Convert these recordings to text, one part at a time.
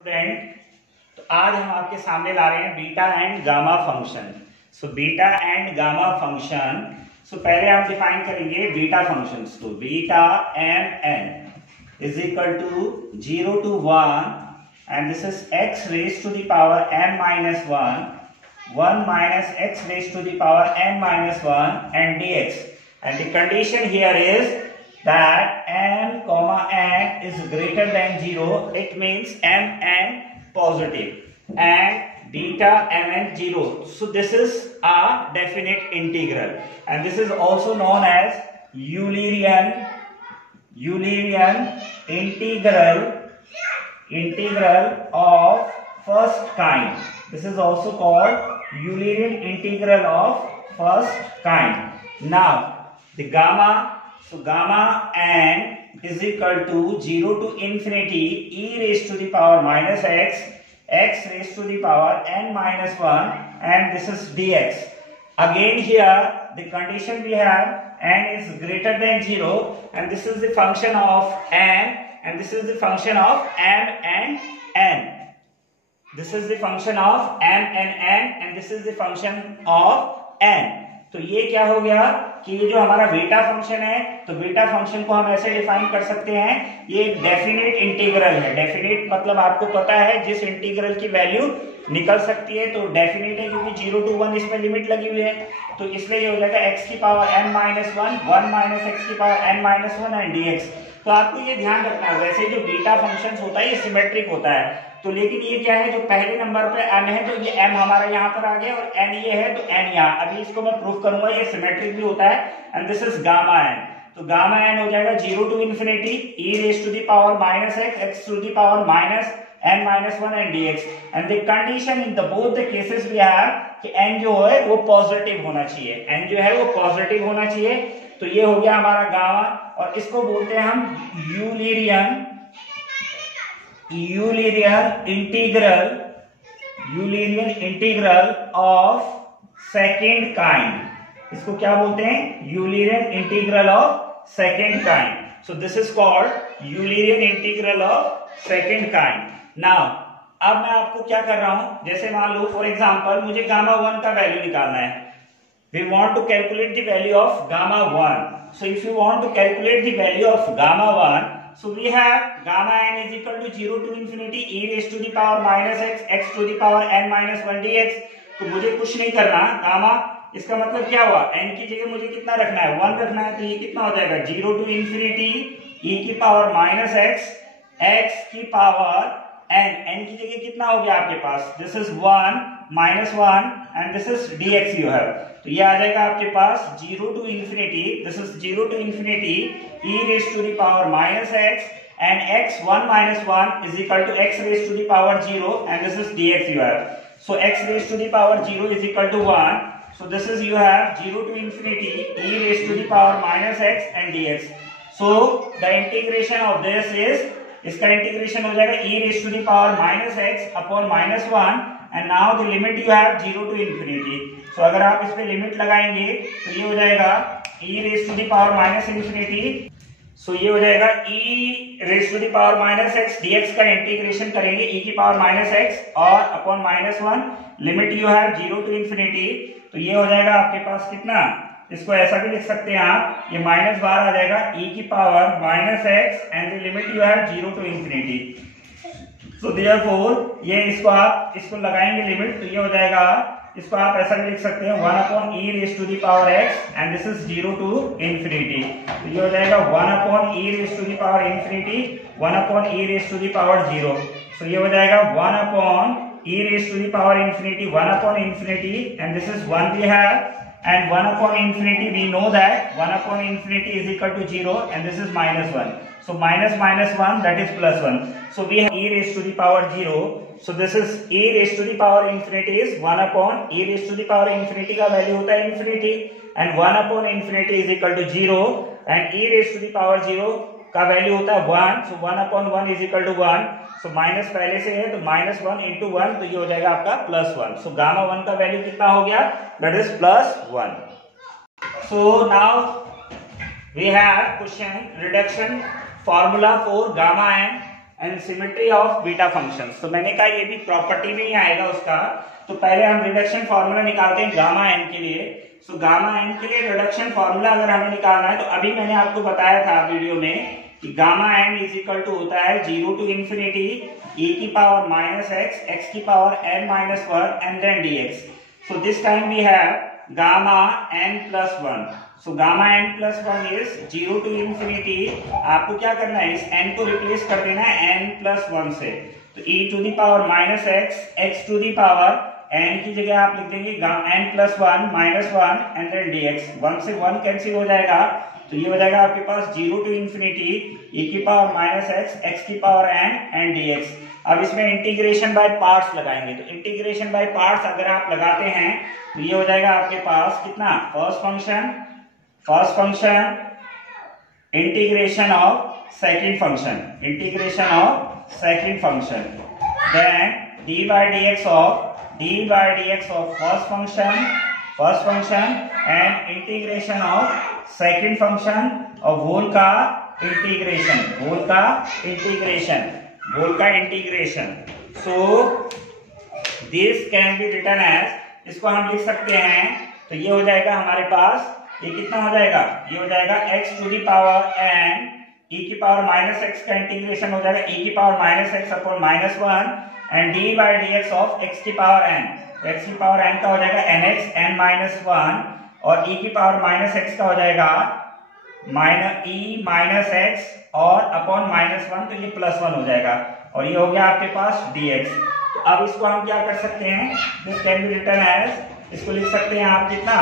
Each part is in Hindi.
स्टूडेंट, तो आज हम आपके सामने ला रहे हैं beta and gamma function. So beta and gamma function, पहले आप डिफाइन करेंगे बीटा फंक्शंस को। Beta m n is equal to 0 to 1 and this is x raise to the power m minus 1 minus x raised to the power n minus 1 and dx, and the condition here is that m comma n is greater than 0. It means mn positive and beta mn 0. So this is a definite integral, and this is also known as Eulerian integral of first kind. This is also called Eulerian integral of first kind. Now the gamma, so gamma n is equal to 0 to infinity e raised to the power minus x raised to the power n minus 1, and this is dx. Again here the condition we have n is greater than 0, and this is the function of n, and this is the function of m and n. This is the function of m and n, and this is the function of n. तो ये क्या हो गया कि ये जो हमारा बीटा फंक्शन है, तो बीटा फंक्शन को हम ऐसे डिफाइन कर सकते हैं, ये एक डेफिनेट इंटीग्रल है। डेफिनेट मतलब आपको पता है जिस इंटीग्रल की वैल्यू निकल सकती है, तो डेफिनेट है क्योंकि 0 to 1 इसमें लिमिट लगी हुई है, तो इसलिए ये हो जाएगा x की power m minus 1 minus x की power n minus 1 and dx। तो आपको ये ध्यान रखना है, वैसे जो बीटा फंक्शन होता है ये सिमेट्रिक होता है, तो लेकिन ये क्या है, जो पहले नंबर पे m है तो ये m हमारा यहाँ पर आ गया, और n ये है तो n यहाँ। अभी इसको मैं प्रूफ करूंगा, ये सिमेट्रिक भी होता है, and this is gamma n। तो गामा n हो जाएगा 0 to infinity e raised to the power minus x to the power minus n minus 1 and dx, and the condition in the both the cases we have कि n जो है वो पॉजिटिव होना चाहिए, n जो है वो पॉजिटिव होना चाहिए। तो ये हो गया हमारा गामा, और इसको बोलते हैं हम Eulerian integral of second kind. इसको क्या बोलते हैं? Eulerian integral of second kind. So this is called Eulerian integral of second kind. Now अब मैं आपको क्या कर रहा हूं, जैसे मान लो फॉर एग्जांपल मुझे गामा 1 का वैल्यू निकालना है। We want to calculate the value of gamma 1. So if you want to calculate the value of gamma 1, so we have gamma n is equal to 0 to infinity e raised to the power minus x to the power n minus 1 dx। तो मुझे कुछ नहीं करना, गामा इसका मतलब क्या हुआ, n की जगह मुझे कितना रखना है, 1 रखना है, तो ये कितना हो जाएगा 0 to infinity e की पावर माइनस x की पावर n की जगह कितना हो गया आपके पास, this is 1 minus 1 and this is dx you have। तो ये आ जाएगा आपके पास 0 to infinity, this is 0 to infinity e raised to the power minus x, and x 1 minus 1 is equal to x raised to the power 0, and this is dx you have। So x raised to the power 0 is equal to 1, so this is you have 0 to infinity e raised to the power minus x and dx। So the integration of this is, इसका इंटीग्रेशन हो जाएगा e raised to the power minus x upon minus 1, and now the limit you have 0 to infinity। so अगर आप इस पे लिमिट लगाएंगे तो ये हो जाएगा e raised to the power minus infinity, so ये हो जाएगा e raised to the power minus x dx का इंटीग्रेशन करेंगे e की पावर माइनस x और upon minus 1, limit you have 0 to infinity। तो ये हो जाएगा आपके पास कितना, इसको ऐसा भी लिख सकते हैं आप, ये माइनस बार आ जाएगा e की power minus x and the limit you have 0 to infinity। So therefore ये इसको लगाएंगे लिमिट, तो ये हो जाएगा, इसको आप ऐसा भी लिख सकते हैं 1 upon e raised to the power x and this is 0 to infinity। तो ये हो जाएगा 1 upon e raised to the power infinity 1 upon e raised to the power 0। so ये हो जाएगा 1 upon e raised to the power infinity 1 upon infinity, and this is 1 we have, and 1 upon infinity we know that 1 upon infinity is equal to 0, and this is minus 1, so minus 1 that is plus 1। so we have e raised to the power 0, so this is e raised to the power infinity is 1 upon e raised to the power infinity का वैल्यू होता है infinity, and 1 upon infinity is equal to 0, and e raised to the power 0 का वैल्यू होता है 1, so 1 upon 1 is equal to 1, so minus पहले से है तो माइनस 1 into 1, तो ये हो जाएगा आपका प्लस 1। so गामा 1 का वैल्यू कितना हो गया, that is plus 1। so now we have question reduction formula for gamma n and symmetry of beta functions. तो मैंने कहा ये भी प्रॉपर्टी में ही आएगा उसका। तो पहले हम रिडक्शन फॉर्मूला निकालते हैं गामा एन के लिए। सो गामा एन के लिए रिडक्शन फॉर्मूला अगर हमें निकालना है तो अभी मैंने आपको बताया था वीडियो में कि gamma n is equal to होता है 0 to infinity e की पावर माइनस एक्स, एक्स की power n minus 1 and then dx। So this time we have gamma n plus 1। सो gamma n plus 1 is 0 to infinity। आपको क्या करना है, इस n को रिप्लेस कर देना है n प्लस 1 से। तो e to the power minus x, x to the power n की जगह आप लिख देंगे n plus 1 minus 1 and then dx। 1 से 1 कैंसिल हो जाएगा, तो ये हो जाएगा आपके पास 0 to infinity e की पावर माइनस एक्स, एक्स की पावर n एंड dx। अब इसमें इंटीग्रेशन बाय पार्ट्स लगाएंगे। तो इंटीग्रेशन बाय पार्ट्स अगर आप लगाते हैं तो ये हो जाएगा आपके पास कितना, first function integration of second function, integration of second function, then dy dx of first function and integration of second function और होल का integration. So this can be written as, इसको हम लिख सकते हैं। तो ये हो जाएगा हमारे पास, ये कितना हो जाएगा, ये हो जाएगा x to the power n e की पावर माइनस एक्स का इंटीग्रेशन हो जाएगा e की power minus x upon minus 1 and d by d x of x की पावर n। x की पावर n का हो जाएगा nx n माइनस 1 और e की पावर माइनस x का हो जाएगा e माइनस x और अपॉन माइनस 1, तो ये प्लस 1 हो जाएगा और ये हो गया आपके पास dx। तो अब इसको हम क्या कर सकते हैं, this can be written as, इसको लिख सकते हैं आप कितना,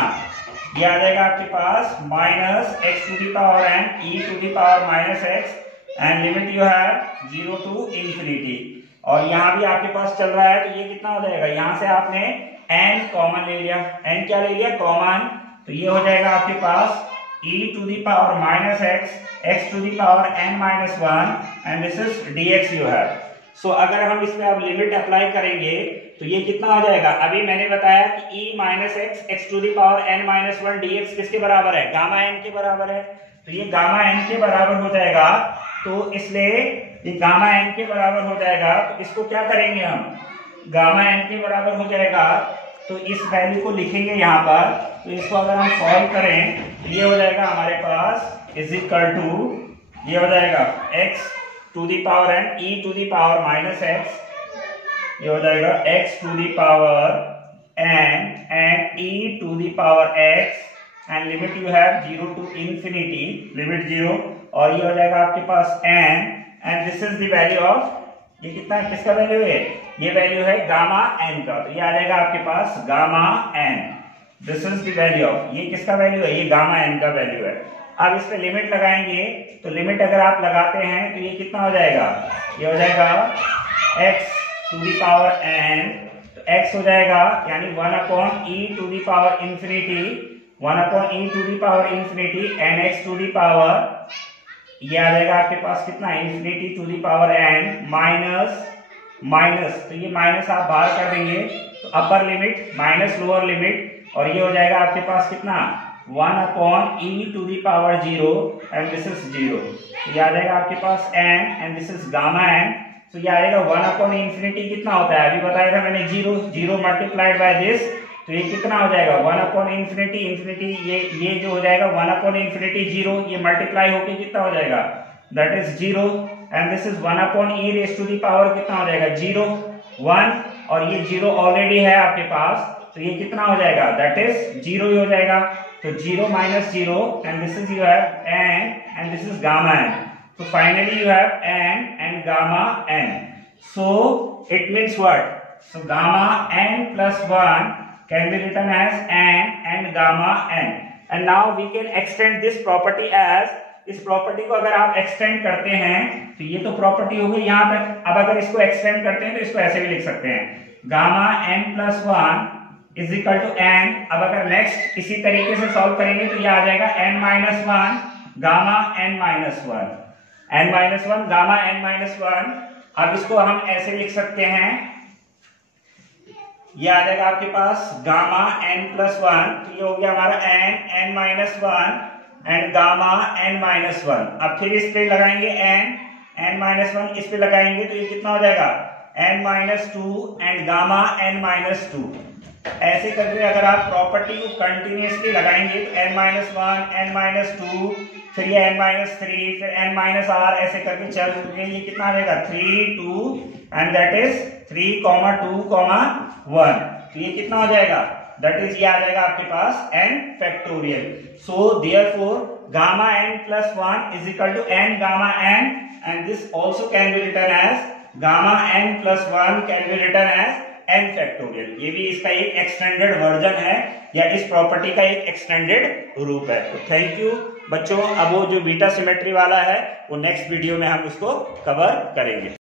ये आ जाएगा आपके पास minus x to the power n e to the power minus x and limit you have 0 to infinity। और यहाँ भी आपके पास चल रहा है तो ये कितना हो जाएगा, यहाँ से आपने n कॉमन ले लिया, n क्या ले लिया, कॉमन। तो ये हो जाएगा आपके पास e to the power minus x, x to the power n minus 1 and this is dx you have. So अगर हम इसमें अब लिमिट अप्लाई करेंगे तो ये कितना हो जाएगा, अभी मैंने बताया कि e minus x, x to the power n minus 1 dx किसके बराबर है, गामा n के बराबर है। तो ये गामा n के बराबर हो जाएगा, तो इसलिए ये गामा n के बराबर हो जाएगा। तो इसको क्या करेंगे हम, गामा n के बराबर हो जाएगा तो इस वैल्यू को लिखेंगे यहाँ पर। तो इसको अगर हम सॉल्व करें तो ये हो जाएगा हमारे पास इज इक्वल टू, ये हो जाएगा x to the power n e to the power minus x, ये हो जाएगा x to the power n and e to the power x and limit you have 0 to infinity, limit 0, और ये हो जाएगा आपके पास n and this is the value of, ये कितना है, किसका वैल्यू है, ये वैल्यू है गामा n का। तो ये आ जाएगा आपके पास gamma n, this is the value of, ये किसका वैल्यू है, ये गामा n का वैल्यू है। अब इस पे लिमिट लगाएंगे तो लिमिट अगर आप लगाते हैं तो ये कितना हो जाएगा, ये हो जाएगा x to the power n, तो x हो जाएगा यानी 1 upon e to the power infinity, 1 upon e to the power infinity n x to the power, ये आ जाएगा आपके पास कितना, infinity to the power n minus, तो ये माइनस आप बाहर कर देंगे तो upper limit minus lower limit, और ये हो जाएगा आपके पास कितना, 1 upon e to the power 0 and this is 0। ये आ जाएगा आपके पास n and this is gamma n। तो ये आएगा 1 अपॉन इंफिनिटी कितना होता है, अभी बताया था मैंने 0 मल्टीप्लाइड बाय दिस, तो ये कितना हो जाएगा 1 अपॉन इंफिनिटी, ये जो हो जाएगा 1 अपॉन इंफिनिटी 0, ये मल्टीप्लाई होके कितना हो जाएगा, that is 0 and this is 1 upon e raise to the power कितना हो जाएगा 0 1, और ये 0 ऑलरेडी है आपके पास, तो ये कितना हो जाएगा, दैट इज 0 ही हो जाएगा। तो 0 minus 0 and this is you have n and this is gamma n। So finally you have n and gamma n. So it means what? So gamma n plus 1 can be written as n and gamma n. And now we can extend this property as, इस प्रॉपर्टी को अगर आप एक्सटेंड करते हैं तो ये तो प्रॉपर्टी हो गई यहाँ तक। अब अगर इसको एक्सटेंड करते हैं तो इसको ऐसे भी लिख सकते हैं, gamma n plus 1 is equal to n। अब अगर नेक्स्ट इसी तरीके से सॉल्व करेंगे तो ये आ जाएगा n minus 1 gamma n minus 1, n minus 1 gamma n minus 1। अब इसको हम ऐसे लिख सकते हैं, ये आ जाएगा आपके पास गामा n plus 1, तो ये हो गया हमारा n minus 1 and gamma n minus 1। अब फिर इस पे लगाएंगे n n-1 इस पे लगाएंगे तो ये कितना हो जाएगा n-2 एंड गामा n-2। ऐसे करके अगर आप प्रॉपर्टी को कंटिन्यूअसली लगाएंगे तो n-1 n-2 फिर ये n-3 फिर n-r ऐसे करके चल ये कितना आ जाएगा 3 2 एंड दैट इज 3, 2, 1। तो ये कितना हो जाएगा दैट इज ये आ जाएगा आपके पास n factorial. So therefore gamma n plus 1 is equal to n gamma n and this also can be written as gamma n plus 1 can be written as n factorial. ये भी इसका एक एक्सटेंडेड वर्जन है या इस प्रॉपर्टी का एक एक्सटेंडेड रूप है। तो थैंक यू बच्चों। अब वो जो बीटा सिमेट्री वाला है वो नेक्स्ट वीडियो में हम उसको कवर करेंगे।